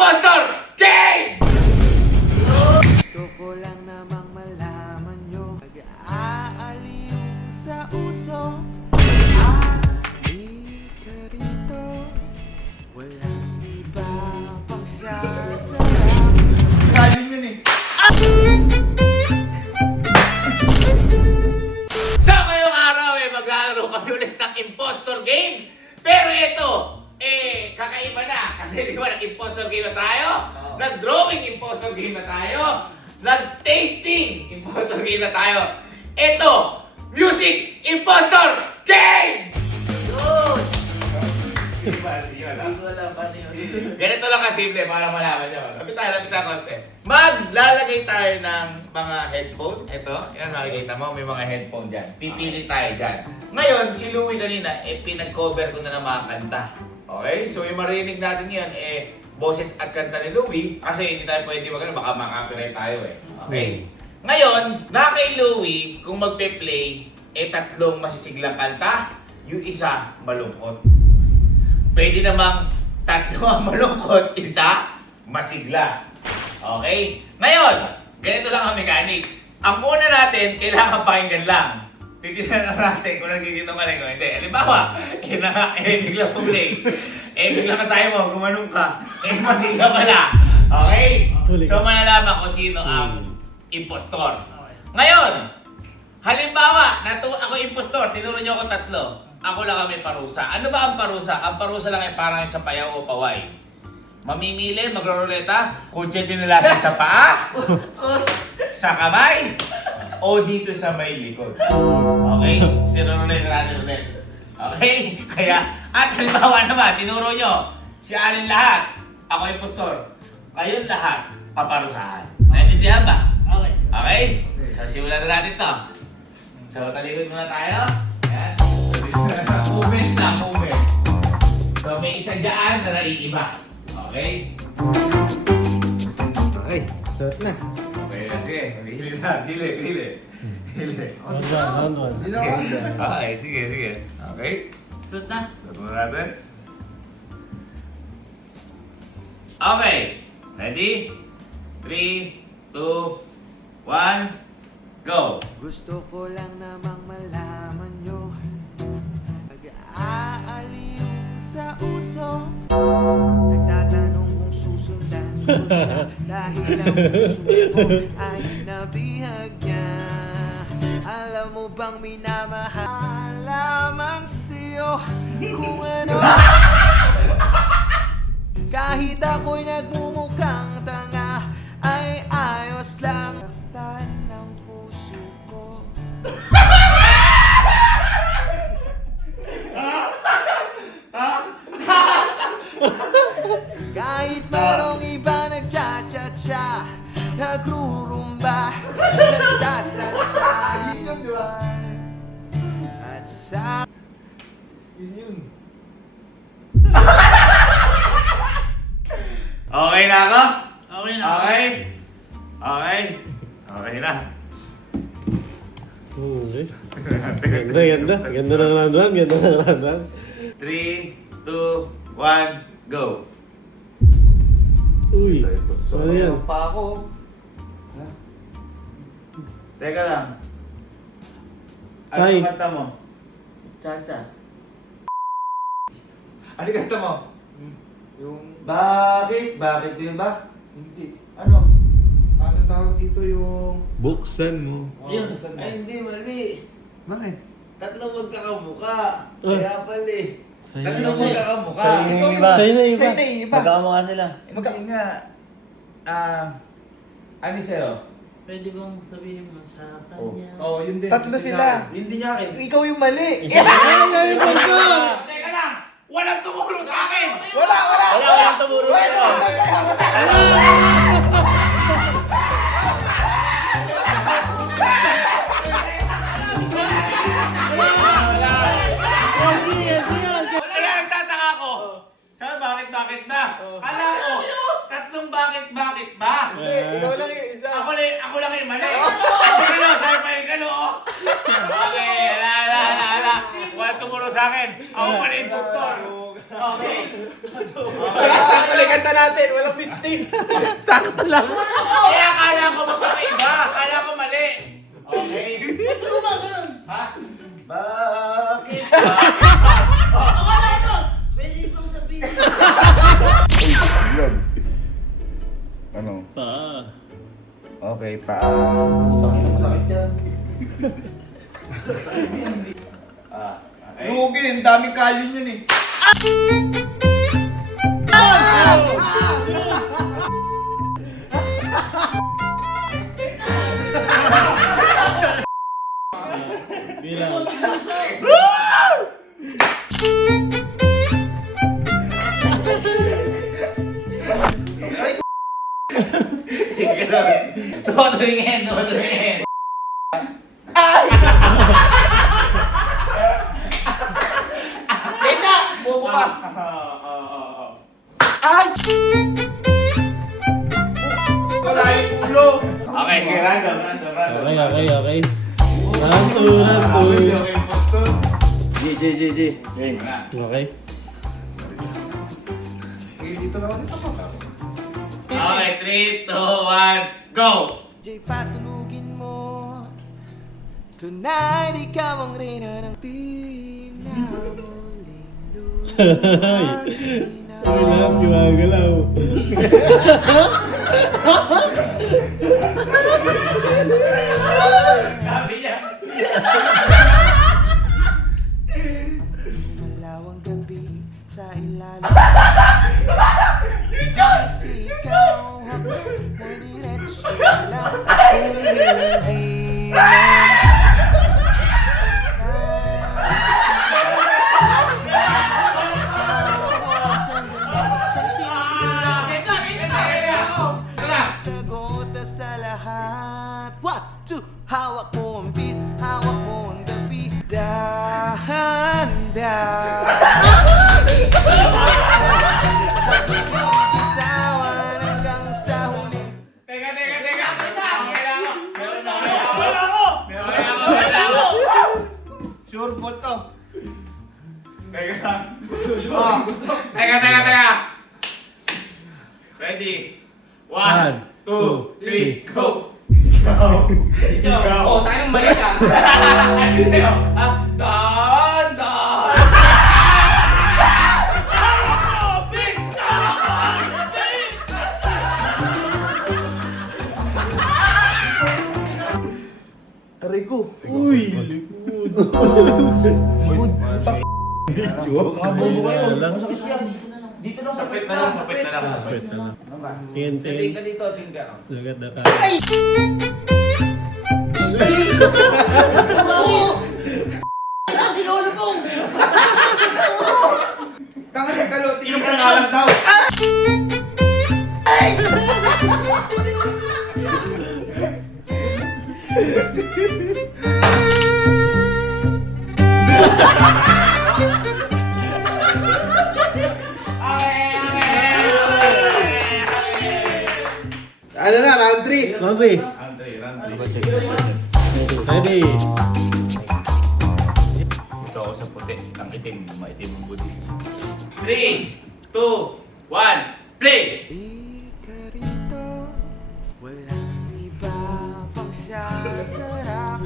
Impostor Game! Gusto ko lang namang malaman nyo, nag-aaliw sa uso. Halika rito, walang iba pang sasarap. Salim yun eh. Sa ngayong araw maglalaro kami ulit ng Impostor Game. Pero ito, kakaiba na. Kasi di ba nag-Impostor Game na tayo? Nag-drawing Impostor Game na tayo? Nag-tasting Impostor Game na tayo? Ito, Music Impostor Game! Good! Ganito lang kasimple para malaman nyo. Lapit tayo konti. Maglalagay tayo ng mga headphone. Ito, yan makikita mo, may mga headphone dyan. Pipili tayo dyan. Ngayon, si Louie kanina, pinag-cover ko na ng mga kanta. Okay? So yung marinig natin yan, boses at kanta ni Louie. Kasi hindi tayo pwede magano, baka maka-copyright tayo eh. Okay? Ngayon, na kay Louie, kung magpe-play, tatlong masisiglang kanta, yung isa malungkot. Pwede namang tatlo ang malungkot, isa masigla. Okay? Ngayon, ganito lang ang mechanics. Ang una natin, kailangan pakinggan lang. Titignan lang natin kung nagsisinungaling o hindi. Halimbawa, biglang pumling. Biglang kasaya mo, gumanong ka. Masigla pala. Okay? So, malalaman kung sino ang impostor. Ngayon, halimbawa, ako impostor, tinuro niyo ako tatlo. Ako lang ang may parusa. Ano ba ang parusa? Ang parusa lang ay parang sa payaw o paway. Mamimili, magro-ruleta, kung nila sa paa, sa kamay, o dito sa may likod. Okay? Sinuruleta natin ulit. Okay? Kaya, at halimbawa naman, tinuro nyo, si Alin lahat, ako impostor. Kayong lahat, paparusahan. Naintindihan ba? Okay. Okay? So, simulan na natin to. So, talikod muna tayo. Yan. Movement na, movement. So, may isa dyan na naiiba. Okay? Okay, suot na. Okay na, sige. Hili na, hili. Round one. Okay, sige. Okay? Suot na. Suot muna natin. Okay. Ready? 3, 2, 1, go! Gusto ko lang namang malaman nyo, nag-aaliw sa uso. Nagtatanong kung susundan ko siya dahil ang puso ko ay nabihag niya. Alam mo bang minamahal lamang sa'yo kung ano. Kahit ako'y nagmumukhang tanga, ay ayos lang. Taktan ng puso ko. Kahit merong iba nagcha-cha-cha, nagrurumba, nagsasalsa, at sa... Yun. Okay na ako? Okay na. Okay? Okay na. Okay. Ganda ng round one. 3, 2, 1, go! Uy, ano yan? Pa ako. Teka lang. Tay. Ano kanta mo? Cha-cha. Ano kanta mo? Yung... Bakit? Bakit yun ba? Hindi. Ano? Ano tawag dito yung... Buksan mo. Yun. Ay, hindi, mali. Bakit? Tatlo magkakamukha. Kaya pala eh. Sa'yo Tatlo na yun. magkakamukha. Sa'yo na yung iba. Sa'yo na yung iba. Sa'yo na yung iba. Magkakamukha sila. Hindi nga. Ano sa'yo? Pwede bang sabihin mo sa kanya? Oo, yun din. Tatlo sila. Hindi niya akin. Ikaw yung mali. Teka lang! Walang tumulong sa akin! Walang tumuro sa'yo. Kaya nagtataka ako. Sabi, bakit ba? Kala ko, tatlong bakit ba? Ikaw lang yung isa. Ako lang yung mali. Ano, sabi pa yung kalo. Okay, ala. Walang tumuro sa akin. Ako pa na impostor. Okay. Kanta natin, walang mistake. Sakto lang. Eh, akala ko magkakaiba. Akala ko mali. Okay. Ba't ko ba ganun? Ha? Bakit? Pwede bang sabihin? Yun. Ano? Pa. Okay, paa. Masakit yan. Okay. Lugi, ang daming kalyon yun eh. Bilang. Tuturingin, tuturingin. Ina! Bobo ka! Ay! Wala yung ulo! Okay, sige, random. Okay. Rantu. G. Okay. Dito lang ako. Okay, 3, 2, 1, go! Jay, patulugin mo. Tonight, ikaw ang reyna ng tinamuling luha. Ay, lahat gumagalaw. Sabi niya. Malawang gabi sa ilalim. Sikaw, hapon mo diretsyo lang. Kung hindi sagot sa lahat. 1, 2, hawak mo ang beat, hawak mo ang gabi. Dahan-dahan bitawan hanggang sa huli. Teka. Okay lang ako. Okay lang ako. Sure ball to. Teka. Teka. Ready? 1, 2, 3, go! Oh, tayo ng mali ka. Ano sa'yo? Dan! Aray ko. Uy! Kabobo kayo. Masakit yan. Dito lang Sapit na lang. Tingin. Tingin ka dito, tingin ka. Lagat na ka. Kaka sa kalot, ilos na nga lang daw. Ano na, round 3? Laundry. Ready. Dito ako sa puti. Ang itim. Maitim ang buti. 3, 2, 1, play! Ikarito, walang iba pang sasarap.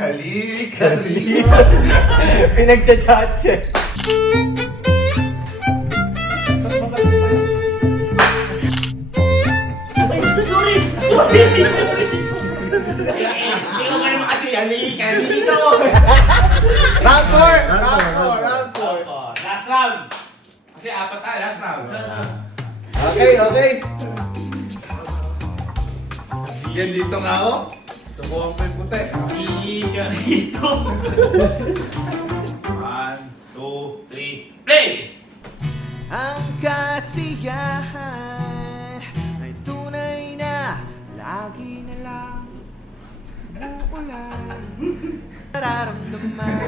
Kali. Pinagcha-chat. Hindi ko naman kasi halika dito. Round 4. Round four. Round 4. Last round. Kasi apat tayo, last round. Okay, okay. Yan dito nga ako. Subukan ko yung puti. Halika dito. 1, 2, 3, play! Ang kasiyahan ay tunay na lagi na lang uulan. Nararamdaman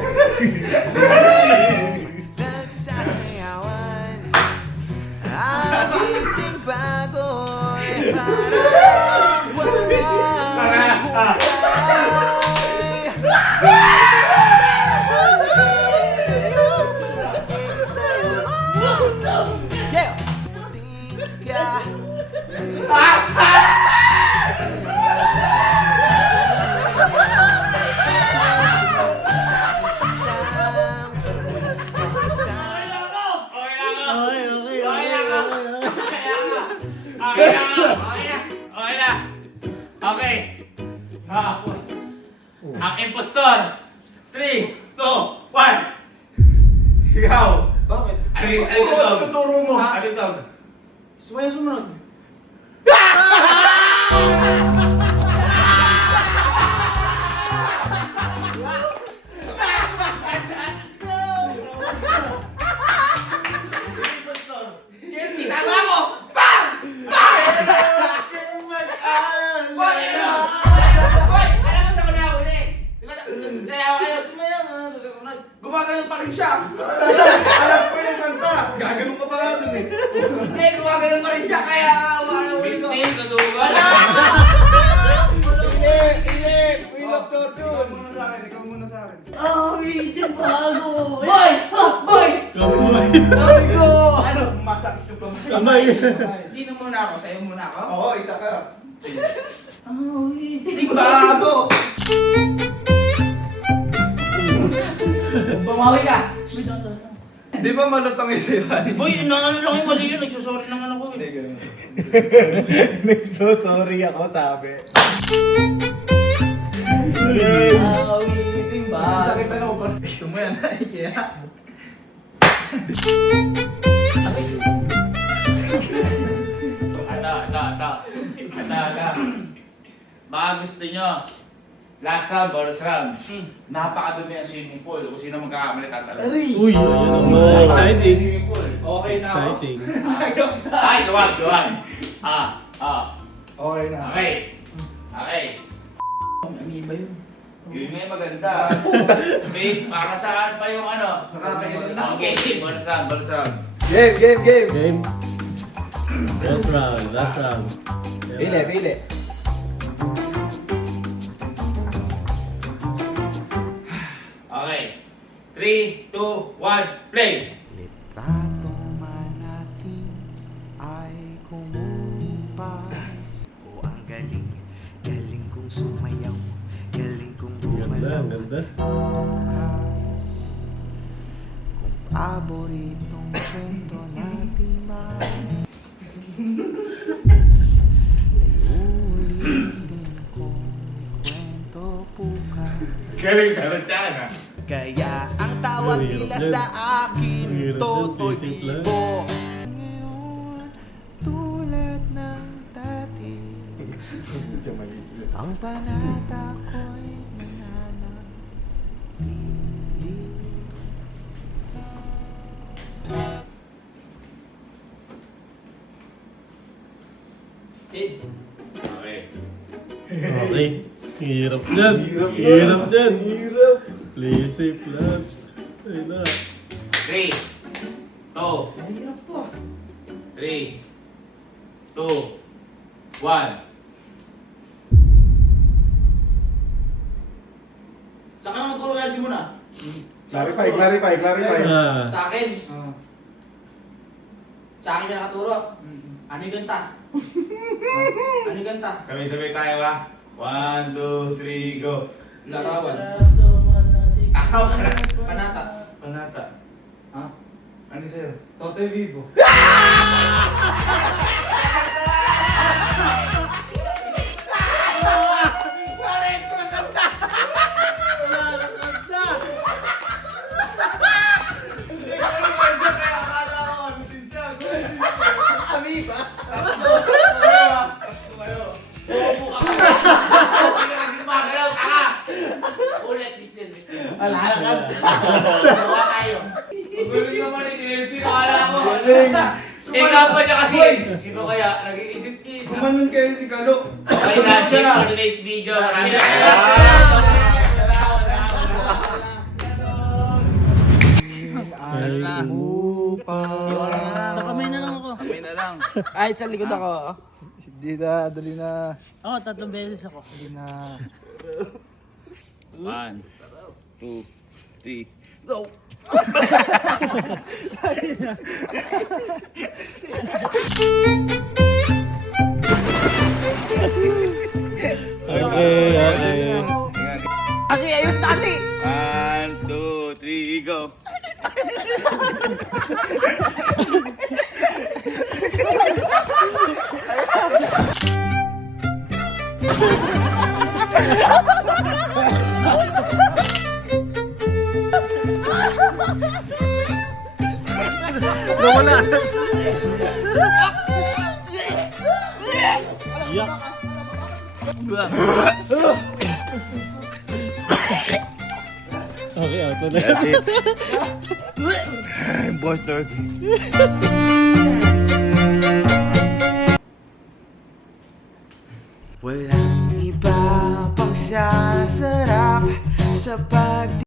nagsasayawan ating bago'y parang walang hukay. Yeah! Okay. Ang impostor. 3, 2, 1. Ikaw. Bakit? Ano yung tawag? Tuturo mo. Ano yung tawag? Sumaya sumunod. Kenzie, tama ako! Bam! Bam! Boy! Boy! Alam mo sa kuna uli? Di ba sayaw kayo? Gumagano pa rin siya. Alam ko yung kanta. Gaganon ka pa nga dun eh. Hindi, gumagano pa rin siya, kaya wala ulit ko. Bisnis, natugan. Hindi. We love Tortune. Ikaw muna sa akin. Ikaw muna sa akin. Oh, hindi bago. Boy! Boy! Sabi ko! Ano? Masakit yung kamay. Kamay. Sino muna ako? Sa'yo muna ako? Oo, isa ka. Oh, hindi Bago! Bumawi ka. Di ba malutong yung sa'yo? Boy, inaano lang yung mali yun. Nagsusorry naman ako Hindi, eh. ganun. Nagsosorry ako, sabi. Awitin ba? Sakit ano ko pa. Gusto mo yan, kaya. Ata. Baka gusto nyo. Last round, bonus round. Napakadumi ang swimming pool. Kung sino magkakamali tatalo. Uy, ayan naman. Exciting. Swimming pool. Okay na ako. Exciting. Ay, luwag. Okay na. Okay. Yun nga yung maganda. Wait, para saan pa yung ano? Nakakailan na. Okay, bonus round. Game. Game. Last round. Pili. Okay. 3, 2, 1, play! Litrato man natin ay kumumpas. O ang galing kong sumayaw, galing kong Ganda, gumalaw. ganda. Bukas, kung paboritong kwento natin man, ay ulitin kong ikwento bukas. Galing ka rin dyan, ha? Kaya ang tawag Ang nila hirap sa akin, Ang hirap Totoy yan, basic lang. Bibo. Ngayon, tulad ng dati, ang panata ko'y mananatili. Okay. Okay. Hirap dyan. Hirap dyan. Play safe, labs. Ay na. 3, 2, 3, 2, 1. Saan ka na magturo kasi muna? Clarify. Ah. Sa akin. Sa akin ka nakaturo. Ano yung ganta? Ano yung ganta? Sabay-sabay tayo, ha? 1, 2, 3, go. Larawan. Akaw ka na. Panata. Panata. Ha? Ano sa'yo? Totoy Vivo. Ulit, Miss Lil. Alakad. Gawa tayo. Magaling naman ni Elsie. Nakala ko. Ikaw pa niya kasi. Sino kaya? Nag-iisip niya. Kumanon kayo si Galo. Okay, that's it for today's video. Maraming salamat. Kamay na lang ako. Kamay na lang. Ay, sa likod ako. Hindi na, dali na. Oo, 3 beses ako. Dali na. 1, 2, 3. Go! Okay, okay. Kasi ayos na kasi! 1, 2, 3, go! Nawala. Yak. Okay, auto na. That's it. Imposter. Walang iba pang sasarap sa pag